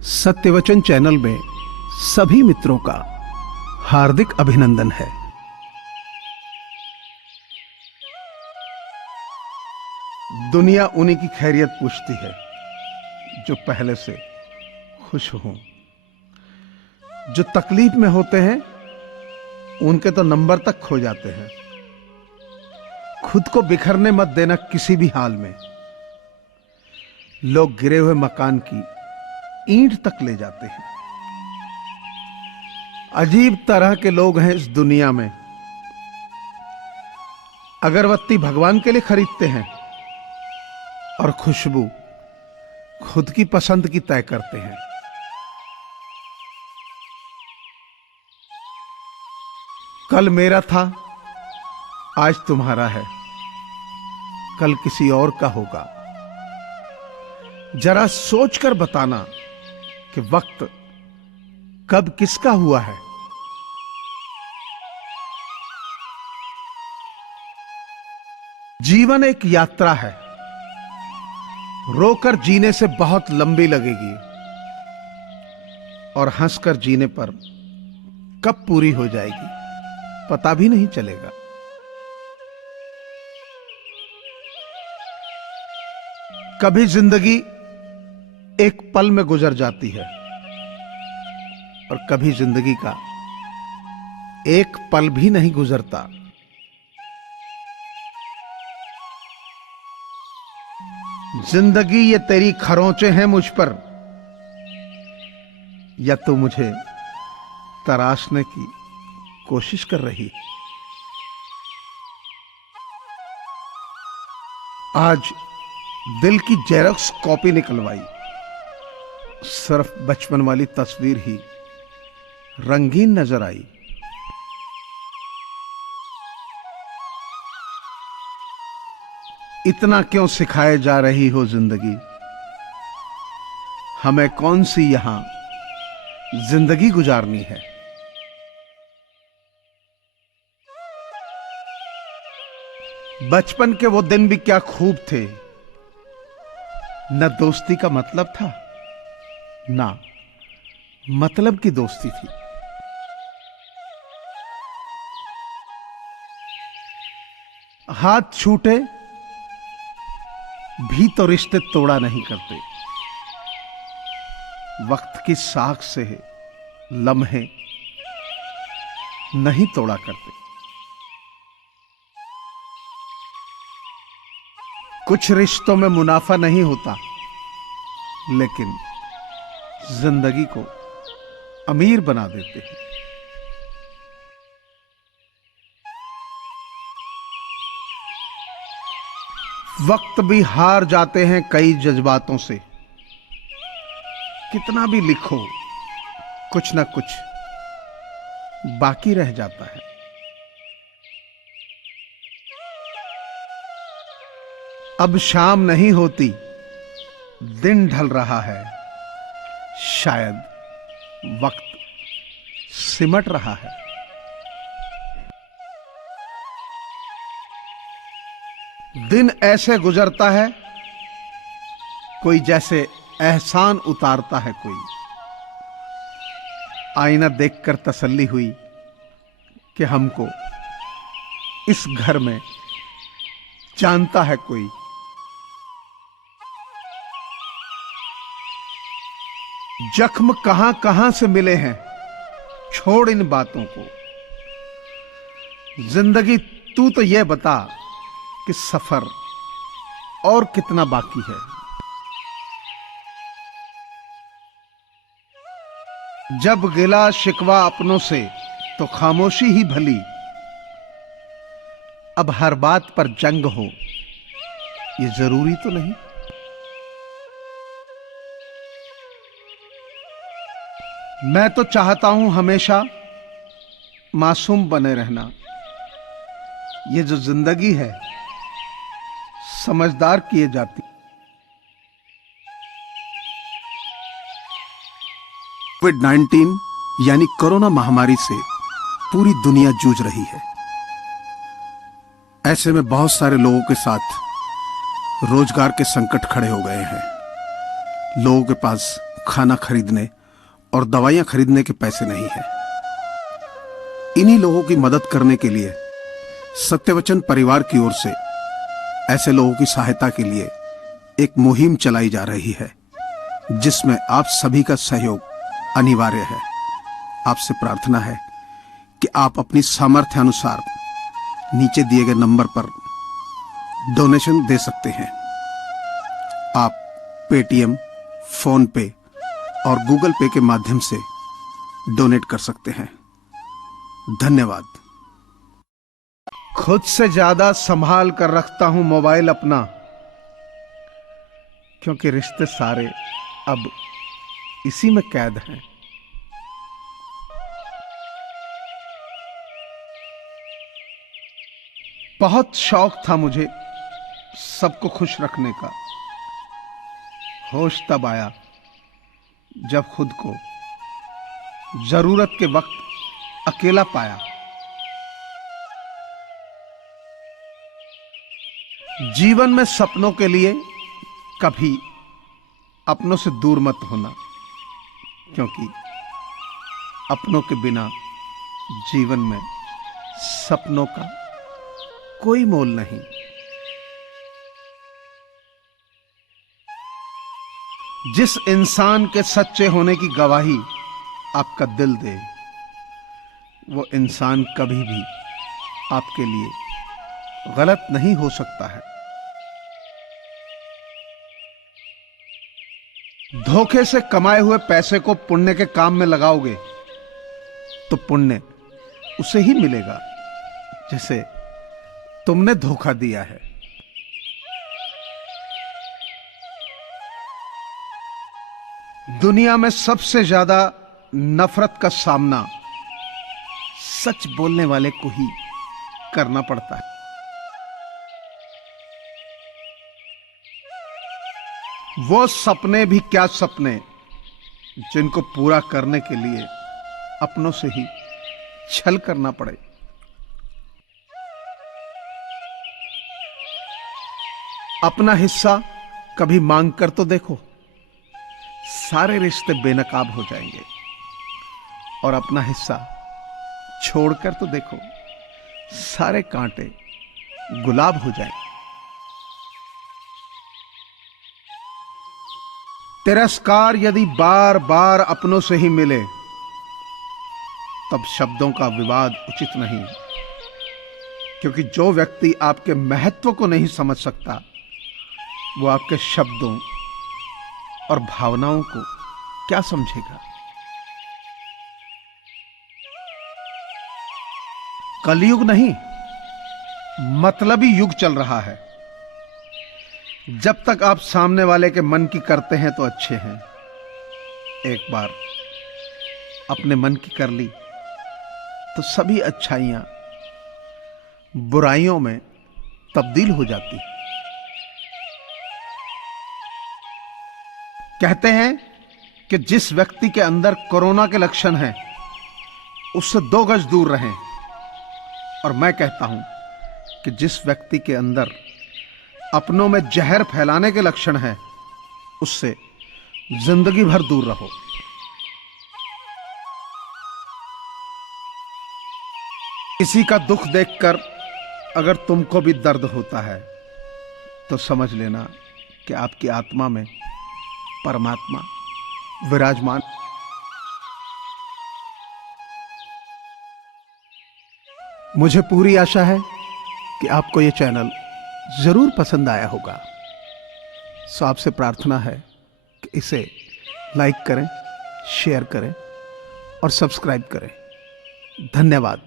सत्यवचन channel में सभी मित्रों का हार्दिक अभिनंदन है। दुनिया उन्हीं की खैरियत पूछती है जो पहले से खुश हों। जो तकलीफ में होते हैं उनके तो नंबर तक खो जाते हैं। खुद को बिखरने मत देना किसी भी हाल में। लोग गिरे हुए मकान की ईंट तक ले जाते हैं। अजीब तरह के लोग हैं इस दुनिया में। अगरबत्ती भगवान के लिए खरीदते हैं और खुशबू खुद की पसंद की तय करते हैं। कल मेरा था, आज तुम्हारा है, कल किसी और का होगा। जरा सोचकर बताना कि वक्त कब किसका हुआ है। जीवन एक यात्रा है, रोकर जीने से बहुत लंबी लगेगी और हंसकर जीने पर कब पूरी हो जाएगी पता भी नहीं चलेगा। कभी जिंदगी एक पल में गुजर जाती है और कभी जिंदगी का एक पल भी नहीं गुजरता। जिंदगी ये तेरी खरोंचे हैं मुझ पर, या तू मुझे तराशने की कोशिश कर रही। आज दिल की जेरॉक्स कॉपी निकलवाई, सिर्फ बचपन वाली तस्वीर ही रंगीन नजर आई। इतना क्यों सिखाए जा रही हो जिंदगी, हमें कौन सी यहां जिंदगी गुजारनी है। बचपन के वो दिन भी क्या खूब थे। न दोस्ती का मतलब था, ना मतलब की दोस्ती थी। हाथ छूटे भी तो रिश्ते तोड़ा नहीं करते। वक्त की साख से लम्हे नहीं तोड़ा करते। कुछ रिश्तों में मुनाफा नहीं होता, लेकिन जिंदगी को अमीर बना देते हैं। वक्त भी हार जाते हैं कई जज्बातों से। कितना भी लिखो, कुछ ना कुछ बाकी रह जाता है। अब शाम नहीं होती, दिन ढल रहा है। शायद वक्त सिमट रहा है। दिन ऐसे गुजरता है कोई जैसे एहसान उतारता है कोई। आईना देखकर तसल्ली हुई कि हमको इस घर में जानता है कोई। जख्म कहां कहां से मिले हैं, छोड़ इन बातों को। जिंदगी तू तो ये बता कि सफर और कितना बाकी है। जब गिला शिकवा अपनों से तो खामोशी ही भली। अब हर बात पर जंग हो ये जरूरी तो नहीं। मैं तो चाहता हूं हमेशा मासूम बने रहना। ये जो जिंदगी है समझदार किए जाती। कोविड-19 यानी कोरोना महामारी से पूरी दुनिया जूझ रही है। ऐसे में बहुत सारे लोगों के साथ रोजगार के संकट खड़े हो गए हैं। लोगों के पास खाना खरीदने और दवाइयां खरीदने के पैसे नहीं है। इन्हीं लोगों की मदद करने के लिए सत्यवचन परिवार की ओर से ऐसे लोगों की सहायता के लिए एक मुहिम चलाई जा रही है, जिसमें आप सभी का सहयोग अनिवार्य है। आपसे प्रार्थना है कि आप अपनी सामर्थ्य अनुसार नीचे दिए गए नंबर पर डोनेशन दे सकते हैं। आप पेटीएम, फोन पे और गूगल पे के माध्यम से डोनेट कर सकते हैं। धन्यवाद। खुद से ज्यादा संभाल कर रखता हूं मोबाइल अपना, क्योंकि रिश्ते सारे अब इसी में कैद हैं। बहुत शौक था मुझे सबको खुश रखने का। होश तब आया जब खुद को जरूरत के वक्त अकेला पाया। जीवन में सपनों के लिए कभी अपनों से दूर मत होना, क्योंकि अपनों के बिना जीवन में सपनों का कोई मोल नहीं। जिस इंसान के सच्चे होने की गवाही आपका दिल दे, वो इंसान कभी भी आपके लिए गलत नहीं हो सकता है। धोखे से कमाए हुए पैसे को पुण्य के काम में लगाओगे तो पुण्य उसे ही मिलेगा जिसे तुमने धोखा दिया है। दुनिया में सबसे ज्यादा नफरत का सामना सच बोलने वाले को ही करना पड़ता है। वो सपने भी क्या सपने जिनको पूरा करने के लिए अपनों से ही छल करना पड़े। अपना हिस्सा कभी मांग कर तो देखो, सारे रिश्ते बेनकाब हो जाएंगे। और अपना हिस्सा छोड़कर तो देखो, सारे कांटे गुलाब हो जाएंगे। तिरस्कार यदि बार बार अपनों से ही मिले, तब शब्दों का विवाद उचित नहीं, क्योंकि जो व्यक्ति आपके महत्व को नहीं समझ सकता, वो आपके शब्दों और भावनाओं को क्या समझेगा। कलयुग नहीं, मतलबी युग चल रहा है। जब तक आप सामने वाले के मन की करते हैं तो अच्छे हैं, एक बार अपने मन की कर ली तो सभी अच्छाइयां बुराइयों में तब्दील हो जाती। कहते हैं कि जिस व्यक्ति के अंदर कोरोना के लक्षण हैं, उससे 2 गज दूर रहें। और मैं कहता हूं कि जिस व्यक्ति के अंदर अपनों में जहर फैलाने के लक्षण हैं, उससे जिंदगी भर दूर रहो। किसी का दुख देखकर अगर तुमको भी दर्द होता है, तो समझ लेना कि आपकी आत्मा में परमात्मा विराजमान। मुझे पूरी आशा है कि आपको यह चैनल जरूर पसंद आया होगा। सो आपसे प्रार्थना है कि इसे लाइक करें, शेयर करें और सब्सक्राइब करें। धन्यवाद।